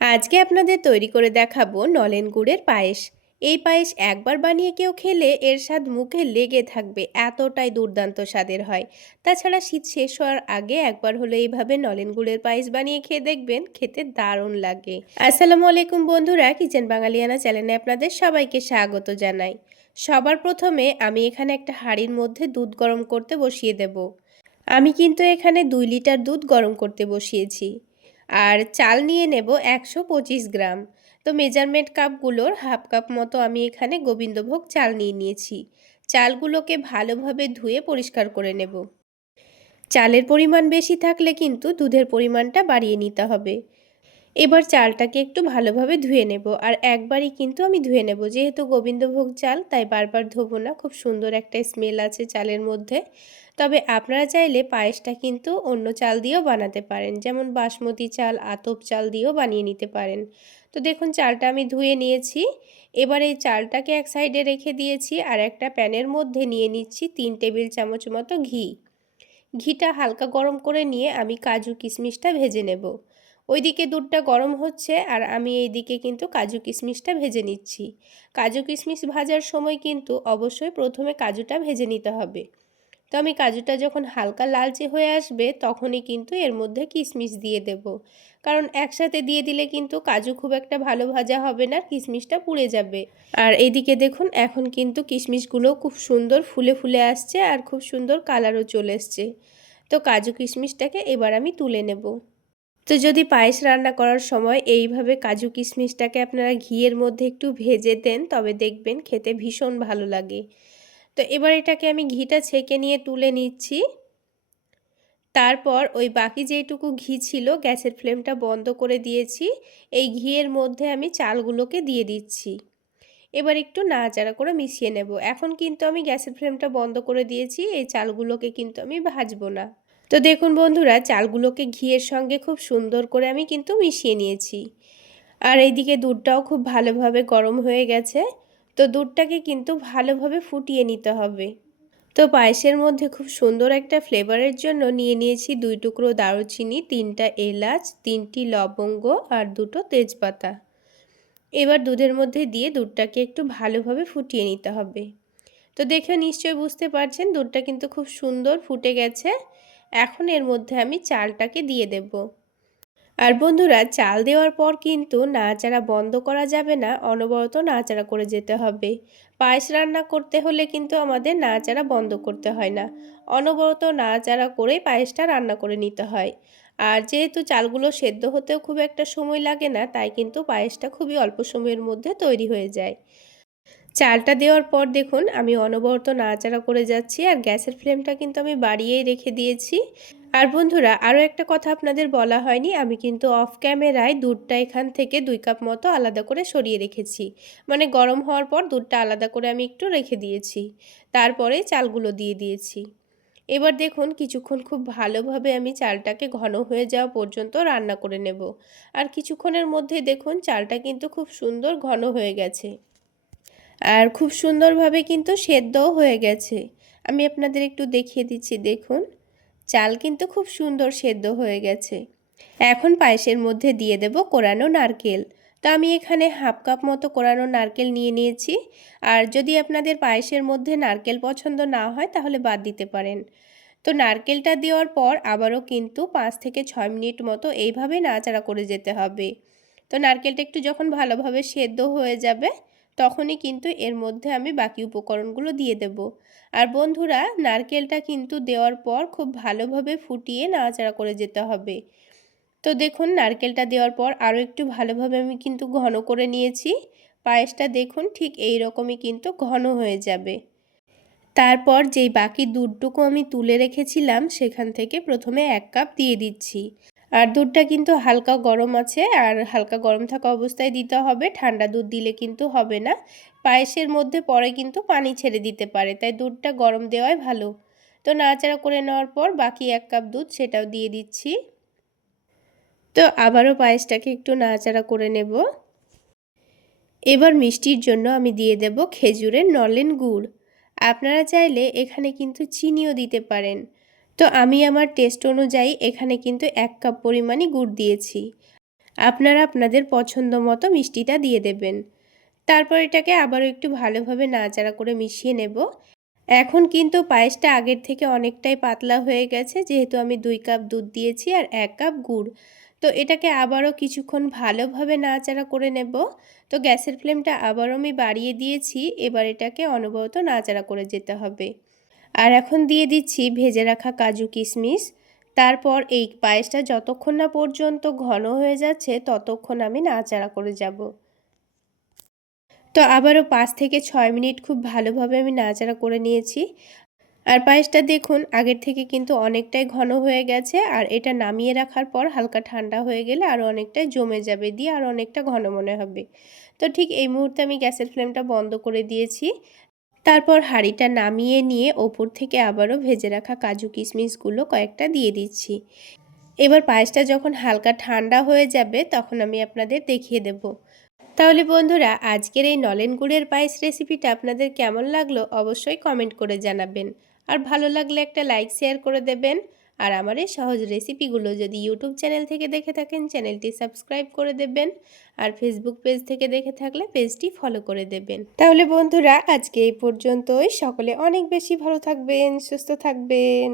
আজকে আপনাদের তৈরি করে দেখাবো নলেন গুড়ের পায়েস। এই পায়েস একবার বানিয়ে কেউ খেলে এর স্বাদ মুখে লেগে থাকবে, এতটাই দুর্দান্ত স্বাদের হয়। তাছাড়া শীত শেষ হওয়ার আগে একবার হলো এইভাবে নলেন গুড়ের পায়েস বানিয়ে খেয়ে দেখবেন, খেতে দারুণ লাগে। আসসালামু আলাইকুম বন্ধুরা, কিচেন বাঙালিয়ানা চ্যানেলে আপনাদের সবাইকে স্বাগত জানাই। সবার প্রথমে আমি এখানে একটা হাঁড়ির মধ্যে দুধ গরম করতে বসিয়ে দেব। আমি কিন্তু এখানে দুই লিটার দুধ গরম করতে বসিয়েছি। আর চাল নিয়ে নেব একশো পঁচিশ গ্রাম। তো মেজারমেন্ট কাপগুলোর হাফ কাপ মতো আমি এখানে গোবিন্দভোগ চাল নিয়ে নিয়েছি। চালগুলোকে ভালোভাবে ধুয়ে পরিষ্কার করে নেব। চালের পরিমাণ বেশি থাকলে কিন্তু দুধের পরিমাণটা বাড়িয়ে নিতে হবে। এবার চালটাকে একটু ভালোভাবে ধুয়ে নেব। আর একবারই কিন্তু আমি ধুয়ে নেব। যেহেতু গোবিন্দভোগ চাল, তাই বারবার ধোবো না। খুব সুন্দর একটা স্মেল আছে চালের মধ্যে। তবে আপনারা চাইলে পায়েসটা কিন্তু অন্য চাল দিয়েও বানাতে পারেন। যেমন বাসমতি চাল, আতপ চাল দিয়েও বানিয়ে নিতে পারেন। তো দেখুন, চালটা আমি ধুয়ে নিয়েছি। এবার এই চালটাকে এক সাইডে রেখে দিয়েছি। আর একটা প্যানের মধ্যে নিয়ে নিচ্ছি তিন টেবিল চামচ মতো ঘি। ঘিটা হালকা গরম করে নিয়ে আমি কাজু কিশমিশটা ভেজে নেব। ওইদিকে দুধটা গরম হচ্ছে আর আমি এই দিকে কিন্তু কাজু কিশমিশটা ভেজে নিচ্ছি। কাজু কিশমিশ ভাজার সময় কিন্তু অবশ্যই প্রথমে কাজুটা ভেজে নিতে হবে। তো আমি কাজুটা যখন হালকা লালচে হয়ে আসবে তখনই কিন্তু এর মধ্যে কিশমিশ দিয়ে দেব। কারণ একসাথে দিয়ে দিলে কিন্তু কাজু খুব একটা ভালো ভাজা হবে না, কিশমিশটা পুড়ে যাবে। আর এইদিকে দেখুন, এখন কিন্তু কিশমিশগুলো খুব সুন্দর ফুলে ফুলে আসছে আর খুব সুন্দর কালারও চলে এসছে। তো কাজু কিশমিশটাকে এবার আমি তুলে নেব। তো যদি পায়েস রান্না করার সময় এইভাবে কাজু কিশমিশটাকে আপনারা ঘিয়ের মধ্যে একটু ভেজে দেন, তবে দেখবেন খেতে ভীষণ ভালো লাগে। তো এবার এটাকে আমি ঘিটা ছেঁকে নিয়ে তুলে নিচ্ছি। তারপর ওই বাকি যেইটুকু ঘি ছিল, গ্যাসের ফ্লেমটা বন্ধ করে দিয়েছি। এই ঘিয়ের মধ্যে আমি চালগুলোকে দিয়ে দিচ্ছি। এবার একটু নাড়াচাড়া করে মিশিয়ে নেব। এখন কিন্তু আমি গ্যাসের ফ্লেমটা বন্ধ করে দিয়েছি, এই চালগুলোকে কিন্তু আমি ভাজবো না। তো দেখুন বন্ধুরা, চালগুলোকে ঘিয়ের সঙ্গে খুব সুন্দর করে আমি কিন্তু মিশিয়ে নিয়েছি। আর এইদিকে দুধটাও খুব ভালোভাবে গরম হয়ে গেছে, তো দুধটাকে কিন্তু ভালোভাবে ফুটিয়ে নিতে হবে। তো পায়েসের মধ্যে খুব সুন্দর একটা ফ্লেভারের জন্য নিয়ে নিয়েছি দুই টুকরো দারুচিনি, তিনটা এলাচ, তিনটি লবঙ্গ আর দুটো তেজপাতা। এবার দুধের মধ্যে দিয়ে দুধটাকে একটু ভালোভাবে ফুটিয়ে নিতে হবে। তো দেখে নিশ্চয়ই বুঝতে পারছেন, দুধটা কিন্তু খুব সুন্দর ফুটে গেছে। এখন এর মধ্যে আমি চালটাকে দিয়ে দেব। আর বন্ধুরা, চাল দেওয়ার পর কিন্তু নাড়াচাড়া বন্ধ করা যাবে না, অনবরত নাড়াচাড়া করে যেতে হবে। পায়েস রান্না করতে হলে কিন্তু আমাদের নাড়াচাড়া বন্ধ করতে হয় না, অনবরত নাড়াচাড়া করে পায়েসটা রান্না করে নিতে হয়। আর যেহেতু চালগুলো সেদ্ধ হতেও খুব একটা সময় লাগে না, তাই কিন্তু পায়েসটা খুবই অল্প সময়ের মধ্যে তৈরি হয়ে যায়। চালটা দেওয়ার পর দেখুন, আমি অনবরত নাড়াচাড়া করে যাচ্ছি আর গ্যাসের ফ্লেমটা কিন্তু আমি বাড়িয়েই রেখে দিয়েছি। আর বন্ধুরা, আরও একটা কথা আপনাদের বলা হয়নি, আমি কিন্তু অফ ক্যামেরায় দুধটা এখান থেকে দুই কাপ মতো আলাদা করে সরিয়ে রেখেছি। মানে গরম হওয়ার পর দুধটা আলাদা করে আমি একটু রেখে দিয়েছি। তারপরে চালগুলো দিয়ে দিয়েছি। এবার দেখুন, কিছুক্ষণ খুব ভালোভাবে আমি চালটাকে ঘন হয়ে যাওয়া পর্যন্ত রান্না করে নেব। আর কিছুক্ষণের মধ্যে দেখুন, চালটা কিন্তু খুব সুন্দর ঘন হয়ে গেছে। আর খুব সুন্দরভাবে কিন্তু সেদ্ধও হয়ে গেছে। আমি আপনাদের একটু দেখিয়ে দিচ্ছি, দেখুন। চাল কিন্তু খুব সুন্দর সেদ্ধ হয়ে গেছে। এখন পায়েসের মধ্যে দিয়ে দেব কোরানো নারকেল। তো আমি এখানে হাফ কাপ মতো কোরানো নারকেল নিয়ে নিয়েছি। আর যদি আপনাদের পায়েসের মধ্যে নারকেল পছন্দ না হয়, তাহলে বাদ দিতে পারেন। তো নারকেলটা দেওয়ার পর আবারও কিন্তু পাঁচ থেকে ছয় মিনিট মতো এইভাবে নাড়াচাড়া করে যেতে হবে। তো নারকেলটা একটু যখন ভালোভাবে সেদ্ধ হয়ে যাবে তখনই কিন্তু এর মধ্যে আমি বাকি উপকরণগুলো দিয়ে দেব। আর বন্ধুরা, নারকেলটা কিন্তু দেওয়ার পর খুব ভালোভাবে ফুটিয়ে নাড়াচাড়া করে যেতে হবে। তো দেখুন, নারকেলটা দেওয়ার পর আরও একটু ভালোভাবে আমি কিন্তু ঘন করে নিয়েছি। পায়েসটা দেখুন, ঠিক এই রকমই কিন্তু ঘন হয়ে যাবে। তারপর যেই বাকি দুধটুকু আমি তুলে রেখেছিলাম, সেখান থেকে প্রথমে এক কাপ দিয়ে দিচ্ছি। আর দুধটা কিন্তু হালকা গরম আছে, আর হালকা গরম থাকা অবস্থায় দিতে হবে। ঠান্ডা দুধ দিলে কিন্তু হবে না। পায়েসের মধ্যে পরে কিন্তু পানি ছেড়ে দিতে পারে, তাই দুধটা গরম দেওয়াই ভালো। তো নাড়াচাড়া করে নেওয়ার পর বাকি এক কাপ দুধ সেটাও দিয়ে দিচ্ছি। তো আবারও পায়েসটাকে একটু নাড়াচাড়া করে নেব। এবার মিষ্টির জন্য আমি দিয়ে দেব খেজুরের নলেন গুড়। আপনারা চাইলে এখানে কিন্তু চিনিও দিতে পারেন। তো আমি আমার টেস্ট অনুযায়ী এখানে কিন্তু এক কাপ পরিমাণই গুড় দিয়েছি। আপনারা আপনাদের পছন্দ মতো মিষ্টিটা দিয়ে দেবেন। তারপর এটাকে আবারও একটু ভালোভাবে নাড়াচাড়া করে মিশিয়ে নেব। এখন কিন্তু পায়েসটা আগের থেকে অনেকটাই পাতলা হয়ে গেছে, যেহেতু আমি দুই কাপ দুধ দিয়েছি আর এক কাপ গুড়। তো এটাকে আবারও কিছুক্ষণ ভালোভাবে নাড়াচাড়া করে নেব। তো গ্যাসের ফ্লেমটা আবারও আমি বাড়িয়ে দিয়েছি, এবার এটাকে অনবরত নাড়াচাড়া করে যেতে হবে। আর এখন দিয়ে দিচ্ছি ভেজে রাখা কাজু কিশমিশ। তারপর এই পায়েসটা যতক্ষণ না পর্যন্ত ঘন হয়ে যাচ্ছে, ততক্ষণ আমি নাড়াচাড়া করে যাব। তো আবারও পাঁচ থেকে ছয় মিনিট খুব ভালোভাবে আমি নাচাড়া করে নিয়েছি। আর পায়েসটা দেখুন, আগের থেকে কিন্তু অনেকটাই ঘন হয়ে গেছে আর এটা নামিয়ে রাখার পর হালকা ঠান্ডা হয়ে গেলে আরও অনেকটাই জমে যাবে দিয়ে আর অনেকটা ঘন মনে হবে। তো ঠিক এই মুহূর্তে আমি গ্যাসের ফ্লেমটা বন্ধ করে দিয়েছি। তারপর হাঁড়িটা নামিয়ে নিয়ে ওপর থেকে আবারও ভেজে রাখা কাজু কিশমিশগুলো কয়েকটা দিয়ে দিচ্ছি। এবার পায়েসটা যখন হালকা ঠান্ডা হয়ে যাবে, তখন আমি আপনাদের দেখিয়ে দেব। তাহলে বন্ধুরা, আজকের এই নলেন গুড়ের পায়েস রেসিপিটা আপনাদের কেমন লাগল অবশ্যই কমেন্ট করে জানাবেন। আর ভালো লাগলে একটা লাইক, শেয়ার করে দেবেন। আর আমার এই সহজ রেসিপিগুলো যদি ইউটিউব চ্যানেল থেকে দেখে থাকেন চ্যানেলটি সাবস্ক্রাইব করে দেবেন আর ফেসবুক পেজ থেকে দেখে থাকলে পেজটি ফলো করে দেবেন। তাহলে বন্ধুরা, আজকে এই পর্যন্তই। সকলে অনেক বেশি ভালো থাকবেন, সুস্থ থাকবেন।